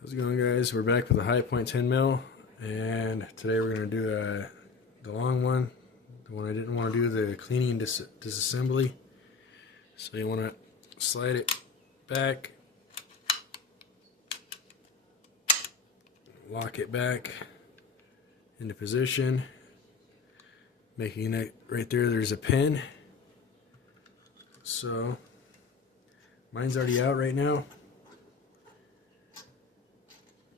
How's it going, guys? We're back with a HiPoint 10 mil, and today we're going to do the long one, the one I didn't want to do, the cleaning and disassembly. So you want to slide it back, lock it back into position, making it right there. There's a pin. So mine's already out right now,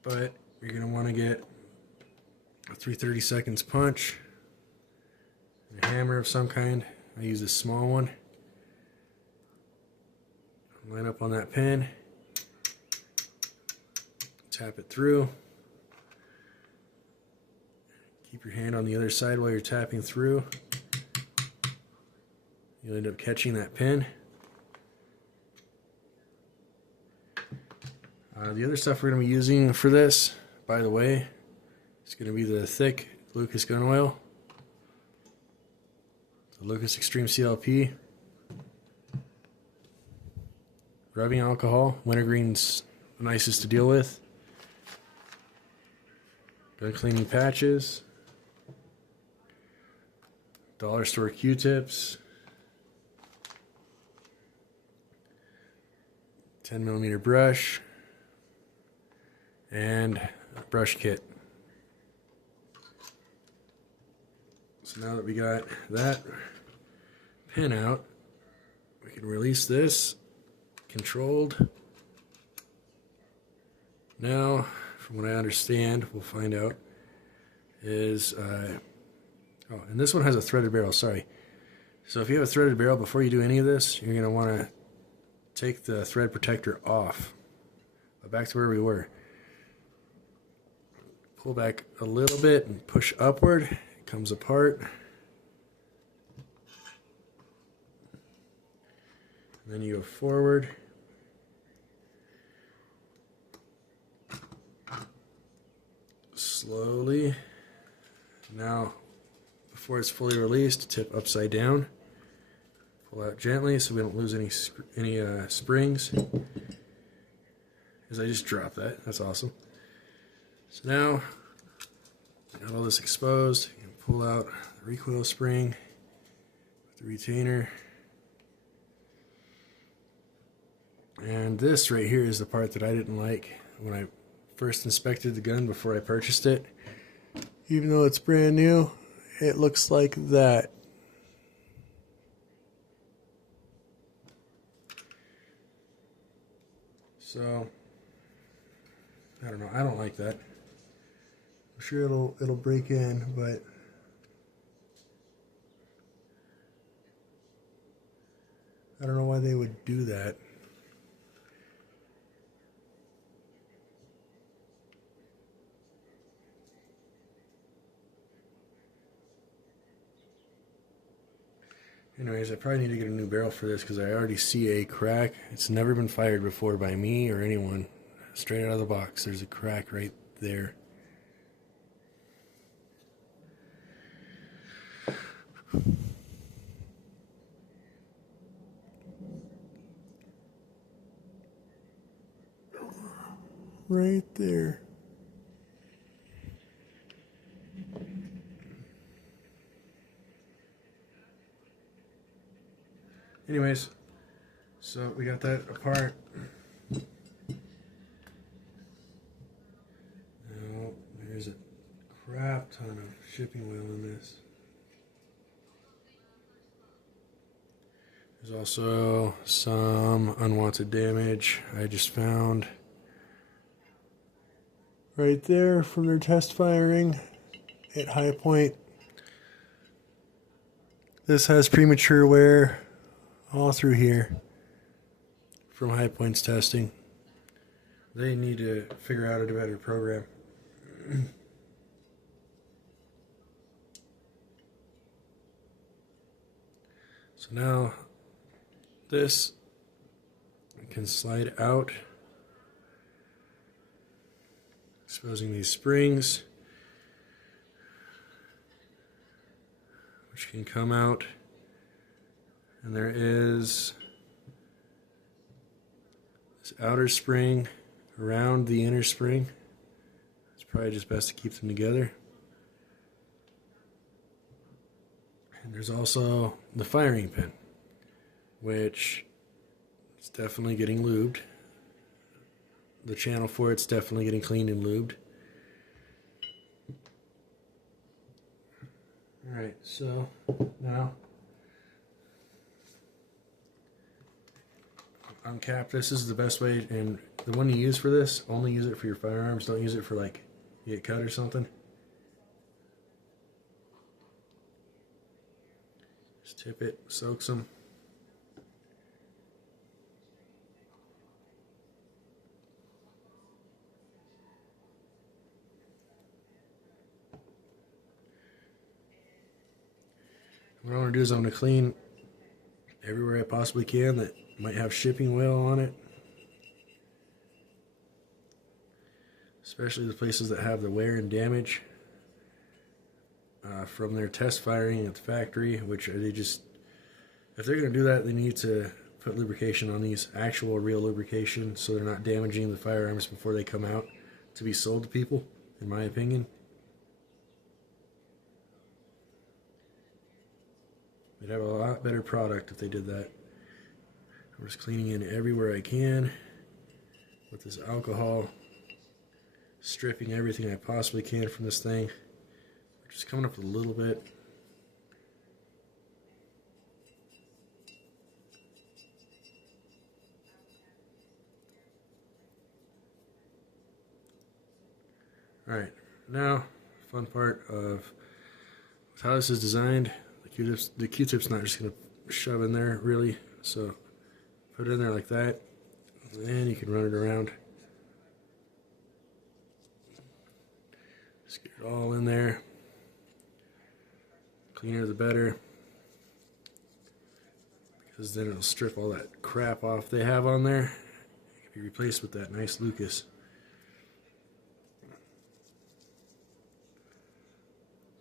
but you're going to want to get a 3/32 punch, a hammer of some kind. I use this small one. Line up on that pin, tap it through. Keep your hand on the other side while you're tapping through. You'll end up catching that pin. The other stuff we're going to be using for this, by the way, is going to be the thick Lucas gun oil, the Lucas Extreme CLP, rubbing alcohol. Wintergreen's the nicest to deal with. Gun cleaning patches, dollar store Q-tips, 10mm brush, and a brush kit. So now that we got that pin out, we can release this controlled. Now, from what I understand, we'll find out, is oh, and this one has a threaded barrel, sorry. So if you have a threaded barrel, before you do any of this, you're going to want to take the thread protector off. But back to where we were. Pull back a little bit and push upward. It comes apart. And then you go forward. Slowly. Now, before it's fully released, tip upside down. Pull out gently so we don't lose any springs. As I just dropped that. That's awesome. So now, got all this exposed. You can pull out the recoil spring with the retainer. And this right here is the part that I didn't like when I first inspected the gun before I purchased it. Even though it's brand new, it looks like that. So, I don't know. I don't like that. I'm sure it'll break in, but I don't know why they would do that. Anyways, I probably need to get a new barrel for this because I already see a crack. It's never been fired before by me or anyone. Straight out of the box, there's a crack right there. Right there. Anyways, so we got that apart. Now, there's a crap ton of shipping oil in this. There's also some unwanted damage I just found right there from their test firing at HiPoint. This has premature wear all through here from HiPoint's testing. They need to figure out a better program. So now this can slide out, exposing these springs, which can come out. And there is this outer spring around the inner spring. It's probably just best to keep them together. And there's also the firing pin, which is definitely getting lubed. The channel for it's definitely getting cleaned and lubed. Alright, so now uncap. This is the best way, and the one you use for this, only use it for your firearms. Don't use it for like you get cut or something. Just tip it, soaks them. What I want to do is I'm going to clean everywhere I possibly can that might have shipping oil on it. Especially the places that have the wear and damage from their test firing at the factory, which they just, if they're going to do that, they need to put lubrication on these, actual real lubrication, so they're not damaging the firearms before they come out to be sold to people, in my opinion. They'd have a lot better product if they did that. I'm just cleaning in everywhere I can with this alcohol, stripping everything I possibly can from this thing. Just coming up with a little bit. Alright, now fun part of how this is designed. The Q-tip's not just going to shove in there, really. So put it in there like that, and then you can run it around. Just get it all in there. Cleaner the better, because then it'll strip all that crap off they have on there. It can be replaced with that nice Lucas.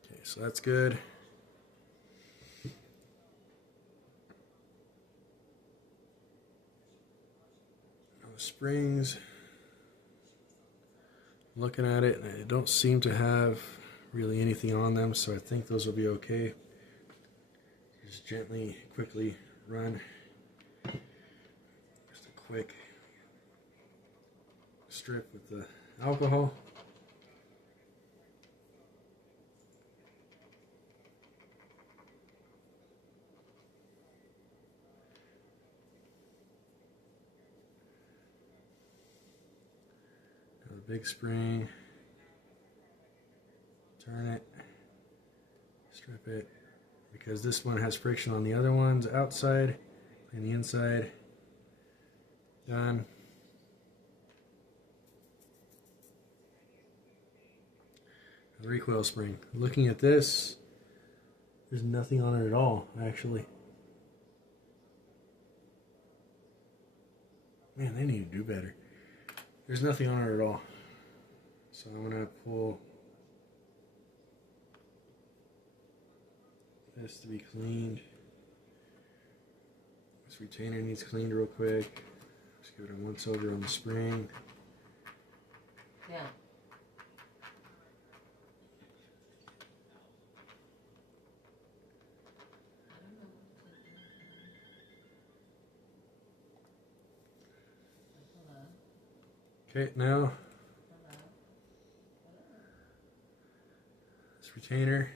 Okay, so that's good. Springs, looking at it, they don't seem to have really anything on them, so I think those will be okay. Just gently, quickly run. Just a quick strip with the alcohol. Big spring, turn it, strip it, because this one has friction on the other ones outside and the inside. Done. The recoil spring. Looking at this, there's nothing on it at all, actually. Man, they need to do better. There's nothing on it at all. So I'm going to pull this to be cleaned. This retainer needs cleaned real quick. Just give it a once over on the spring. Yeah. Okay, now this retainer,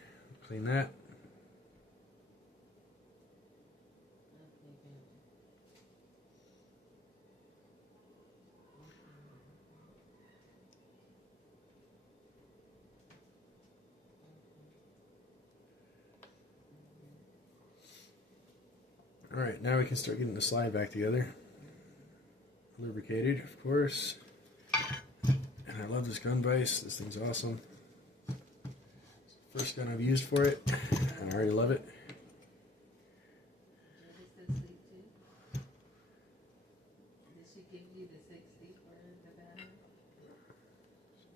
clean that. All right, now we can start getting the slide back together. Lubricated, of course. And I love this gun vise. This thing's awesome. It's the first gun I've used for it, and I already love it. Did she give you the 60 for the battery?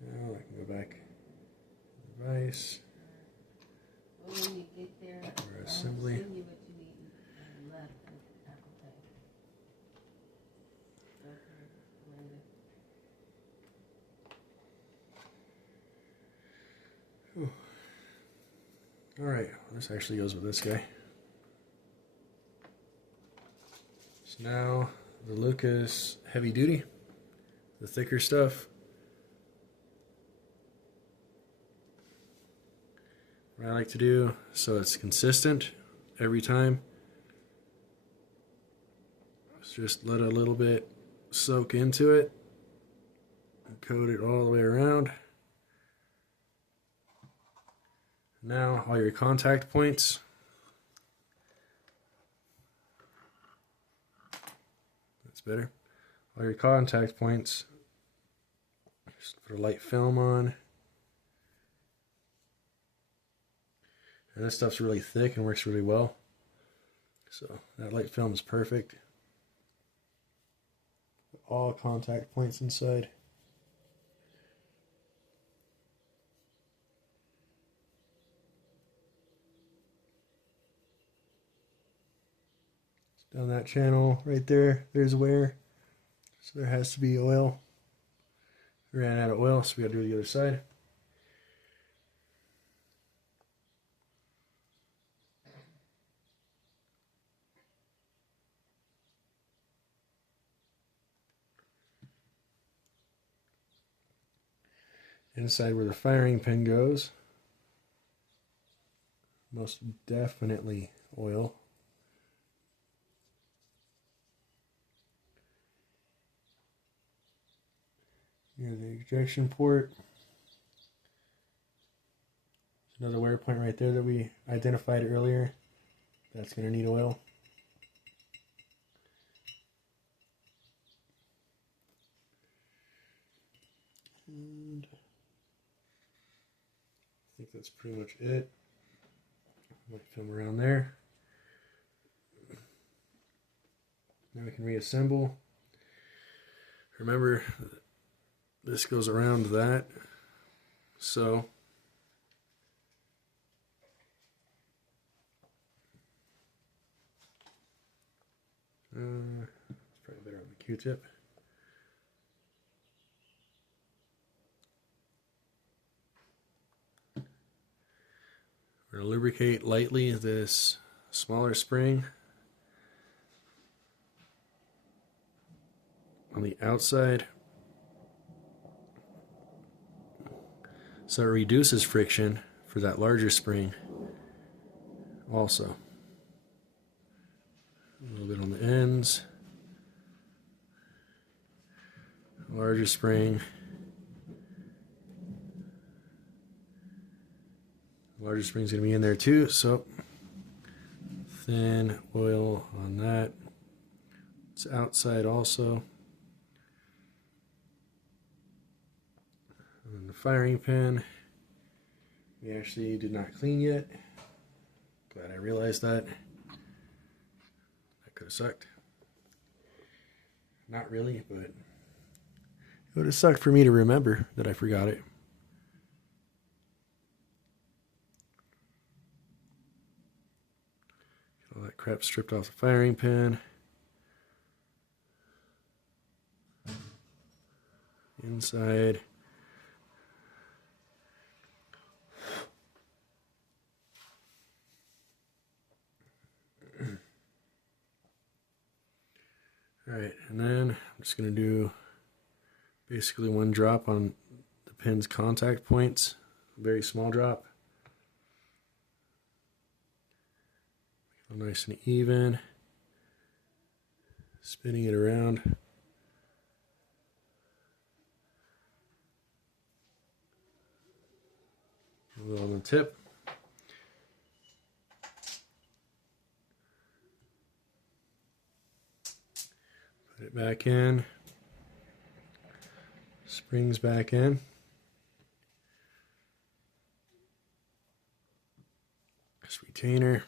Now I can go back to the vise. Well, when you get there, Or assembly. I'll send you what you need left and Apple Pay. Okay, later. Alright, this actually goes with this guy. So now the Lucas Heavy Duty, the thicker stuff. What I like to do so it's consistent every time is just let a little bit soak into it and coat it all the way around. Now all your contact points, that's better, all your contact points, just put a light film on. And this stuff's really thick and works really well. So that light film is perfect. All contact points inside. Down that channel right there, there's wear. So there has to be oil. We ran out of oil, so we got to do the other side. Inside where the firing pin goes, most definitely oil. Near the ejection port. There's another wear point right there that we identified earlier. That's going to need oil. And I think that's pretty much it. Might film around there. Now we can reassemble. Remember, this goes around that. So it's probably better on the Q-tip. We're going to lubricate lightly this smaller spring on the outside so it reduces friction for that larger spring also. A little bit on the ends. Larger spring. Larger spring's going to be in there too, so thin oil on that. It's outside also. And then the firing pin, we actually did not clean yet. Glad I realized that. That could have sucked. Not really, but it would have sucked for me to remember that I forgot it. All that crap stripped off the firing pin. Inside. Alright, and then I'm just going to do basically one drop on the pin's contact points. A very small drop. Nice and even. Spinning it around. A little on the tip. Put it back in. Springs back in. This retainer.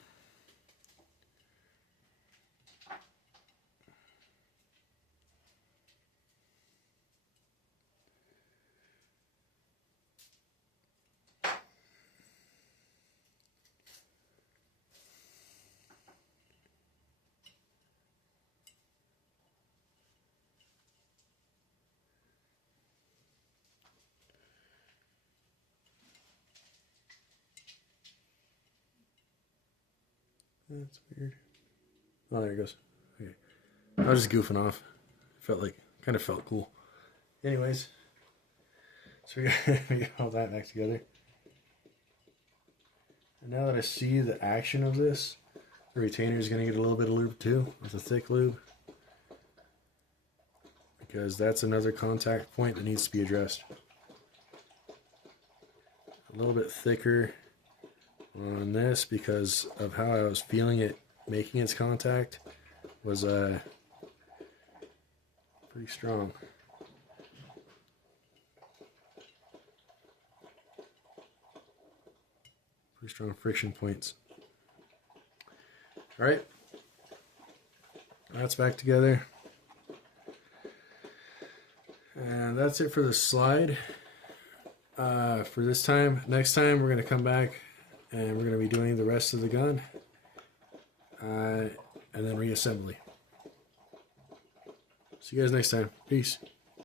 That's weird. Oh, there it goes. Okay. I was just goofing off. Kind of felt cool. Anyways, so we got all that back together. And now that I see the action of this, the retainer is going to get a little bit of lube too, with a thick lube. Because that's another contact point that needs to be addressed. A little bit thicker on this because of how I was feeling it making its contact was pretty strong. Pretty strong friction points. All right, that's back together. And that's it for the slide. For this time, next time we're going to come back and we're going to be doing the rest of the gun. And then reassembly. See you guys next time. Peace.